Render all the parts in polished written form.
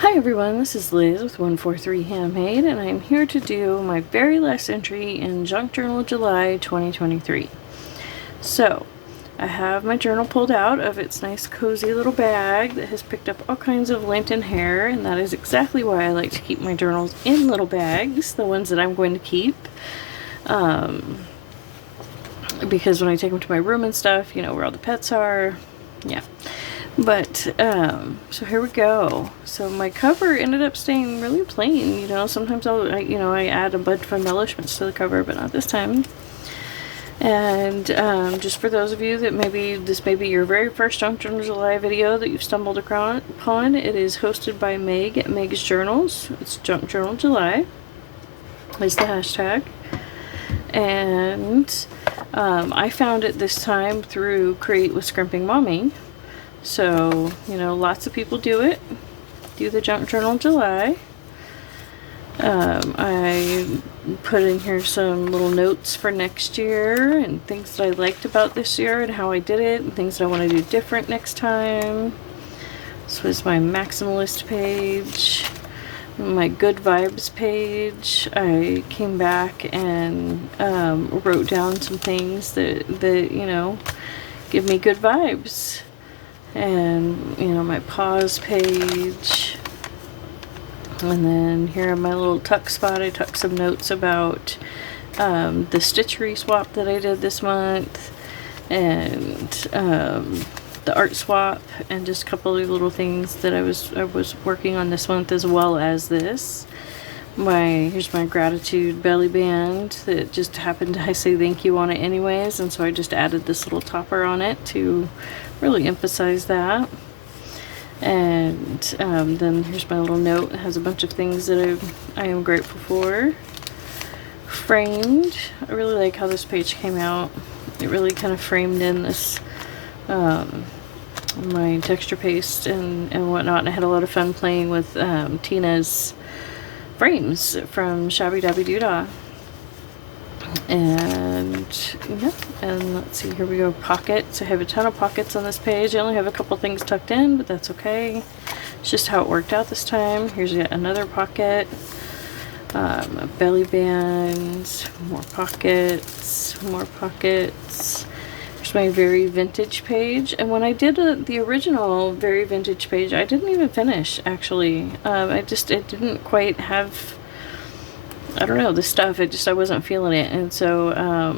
Hi everyone, this is Liz with 143 Handmade, and I'm here to do my very last entry in Junk Journal July 2023. So, I have my journal pulled out of its nice cozy little bag that has picked up all kinds of lint and hair, and that is exactly why I like to keep my journals in little bags, the ones that I'm going to keep. Because when I take them to my room and stuff, you know, where all the pets are, yeah. But, so here we go. So my cover ended up staying really plain, you know. Sometimes I add a bunch of embellishments to the cover, but not this time. And, just for those of you that this may be your very first Junk Journal July video that you've stumbled upon, it is hosted by Meg at Meg's Journals. It's Junk Journal July is the hashtag. And, I found it this time through Create with Scrimping Mommy. So, you know, lots of people do the Junk Journal July. I put in here some little notes for next year and things that I liked about this year and how I did it and things that I want to do different next time. This was my maximalist page. My good vibes page. I came back and wrote down some things that you know, give me good vibes. And, you know, my pause page. And then here in my little tuck spot, I tucked some notes about the stitchery swap that I did this month. And the art swap. And just a couple of little things that I was working on this month, as well as this. Here's my gratitude belly band that just happened to say thank you on it anyways, and so I just added this little topper on it to really emphasize that. And then here's my little note. It has a bunch of things that I am grateful for. Framed. I really like how this page came out. It really kind of framed in this my texture paste and whatnot, and I had a lot of fun playing with Tina's frames from Shabby Dabby Doodah. And yeah, and let's see, here we go. Pockets. I have a ton of pockets on this page. I only have a couple things tucked in, but that's okay. It's just how it worked out this time. Here's yet another pocket. A belly band, more pockets, more pockets. Here's my very vintage page, and when I did the original very vintage page, I didn't even finish, actually. It didn't quite have, I don't know, the stuff. I wasn't feeling it, and so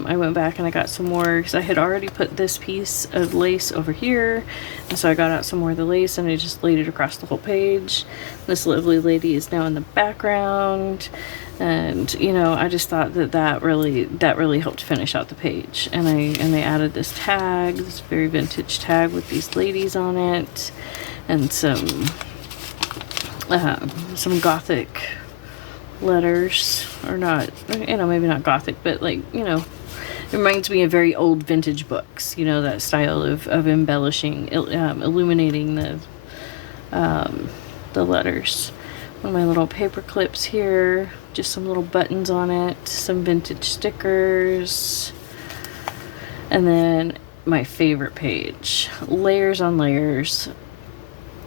I went back and I got some more, because I had already put this piece of lace over here, and so I got out some more of the lace and I just laid it across the whole page. This lovely lady is now in the background, and you know, I just thought that really helped finish out the page. And I added this tag, this very vintage tag with these ladies on it, and some gothic letters, or not, you know, maybe not gothic, but like, you know, it reminds me of very old vintage books, you know, that style of embellishing, illuminating the letters. One of my little paper clips here, just some little buttons on it, some vintage stickers, and then my favorite page, layers on layers.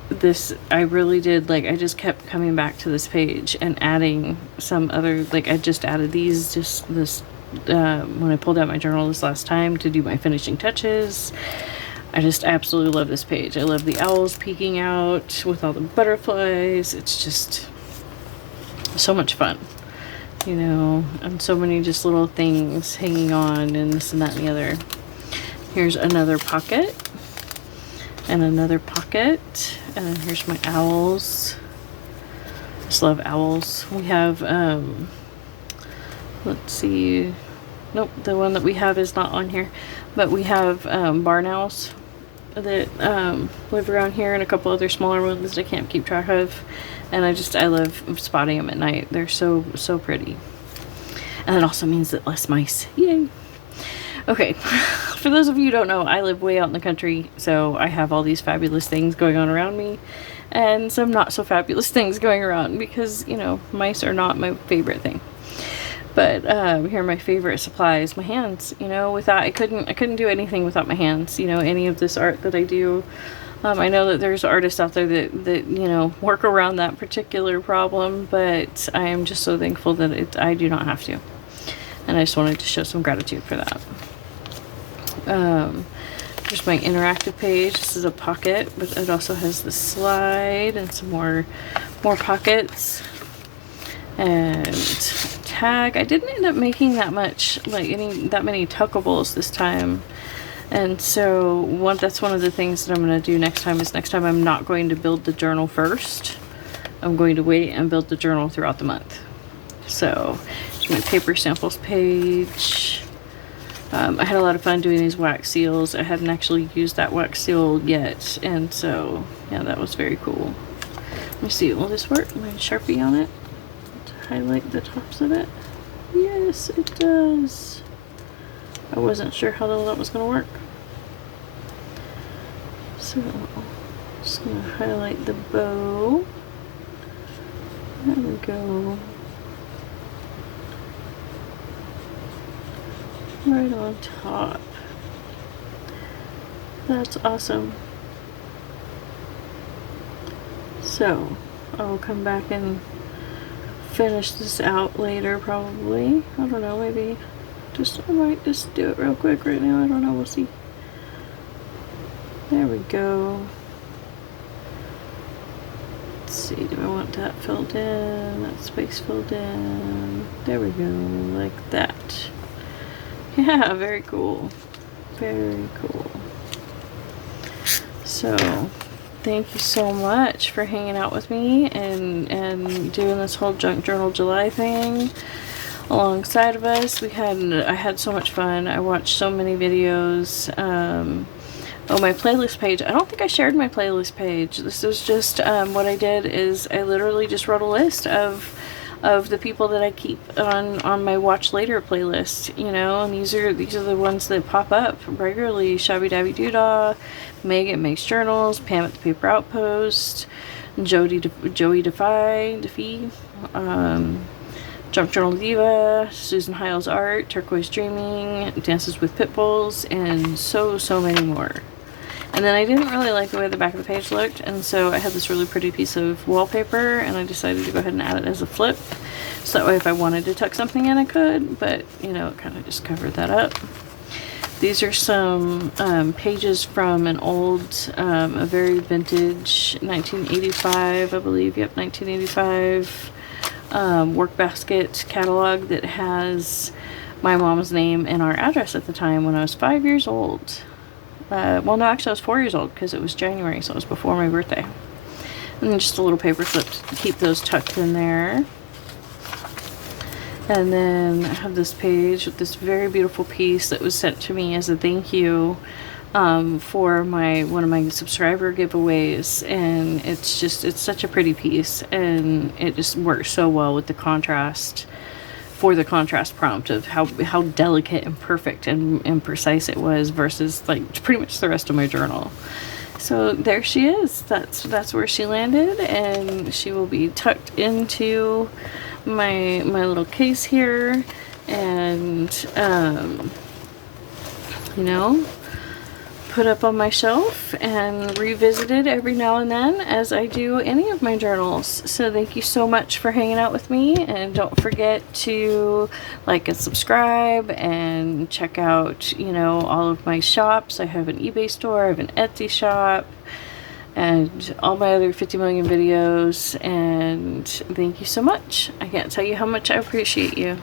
This, I really did, like, I just kept coming back to this page and adding some other, like, I just added these, just this, when I pulled out my journal this last time to do my finishing touches. I just absolutely love this page. I love the owls peeking out with all the butterflies. It's just so much fun, you know, and so many just little things hanging on and this and that and the other. Here's another pocket. And another pocket, and here's my owls. Just love owls. We have, let's see, nope, the one that we have is not on here, but we have barn owls that live around here, and a couple other smaller ones that I can't keep track of, and I love spotting them at night. They're so pretty, and that also means that less mice. Yay! Okay, for those of you who don't know, I live way out in the country, so I have all these fabulous things going on around me, and some not so fabulous things going around, because, you know, mice are not my favorite thing. But here are my favorite supplies, my hands. You know, without, I couldn't do anything without my hands. You know, any of this art that I do, I know that there's artists out there that you know, work around that particular problem, but I am just so thankful that I do not have to. And I just wanted to show some gratitude for that. Here's my interactive page. This is a pocket, but it also has the slide and some more pockets. And tag. I didn't end up making that much, like that many tuckables this time. And so that's one of the things that I'm going to do next time. Is next time I'm not going to build the journal first. I'm going to wait and build the journal throughout the month. So here's my paper samples page. I had a lot of fun doing these wax seals. I hadn't actually used that wax seal yet, and so yeah, that was very cool. Let me see, will this work? My Sharpie on it to highlight the tops of it. Yes, it does. I wasn't sure how that was going to work. So I'm just going to highlight the bow. There we go. Right on top. That's awesome. So I'll come back and finish this out later probably. I don't know, maybe I might just do it real quick right now. I don't know, we'll see. There we go. Let's see, do I want that filled in, that space filled in? There we go, like that. Yeah, very cool. Very cool. So, thank you so much for hanging out with me and doing this whole Junk Journal July thing alongside of us. I had so much fun. I watched so many videos. Oh, my playlist page. I don't think I shared my playlist page. This is just what I did is I literally just wrote a list of the people that I keep on my watch later playlist, you know, and these are the ones that pop up regularly. Shabby Dabby Doodah, Meg at Meg's Journals, Pam at the Paper Outpost, Joey Defy, Junk Journal Diva, Susan Hiles Art, Turquoise Dreaming, Dances with Pitbulls, and so many more. And then I didn't really like the way the back of the page looked, and so I had this really pretty piece of wallpaper, and I decided to go ahead and add it as a flip. So that way if I wanted to tuck something in, I could, but, you know, it kind of just covered that up. These are some pages from an old, a very vintage 1985, I believe, yep, 1985 workbasket catalog that has my mom's name and our address at the time when I was 5 years old. Well, no, actually I was 4 years old because it was January, so it was before my birthday. And then just a little paper clip to keep those tucked in there. And then I have this page with this very beautiful piece that was sent to me as a thank you for one of my subscriber giveaways, and it's such a pretty piece, and it just works so well with the contrast, for the contrast prompt of how delicate and perfect and precise it was versus like pretty much the rest of my journal. So there she is. That's where she landed, and she will be tucked into my little case here, and you know, put up on my shelf and revisited every now and then as I do any of my journals. So thank you so much for hanging out with me, and don't forget to like and subscribe and check out, you know, all of my shops. I have an eBay store, I have an Etsy shop, and all my other 50 million videos. And thank you so much. I can't tell you how much I appreciate you.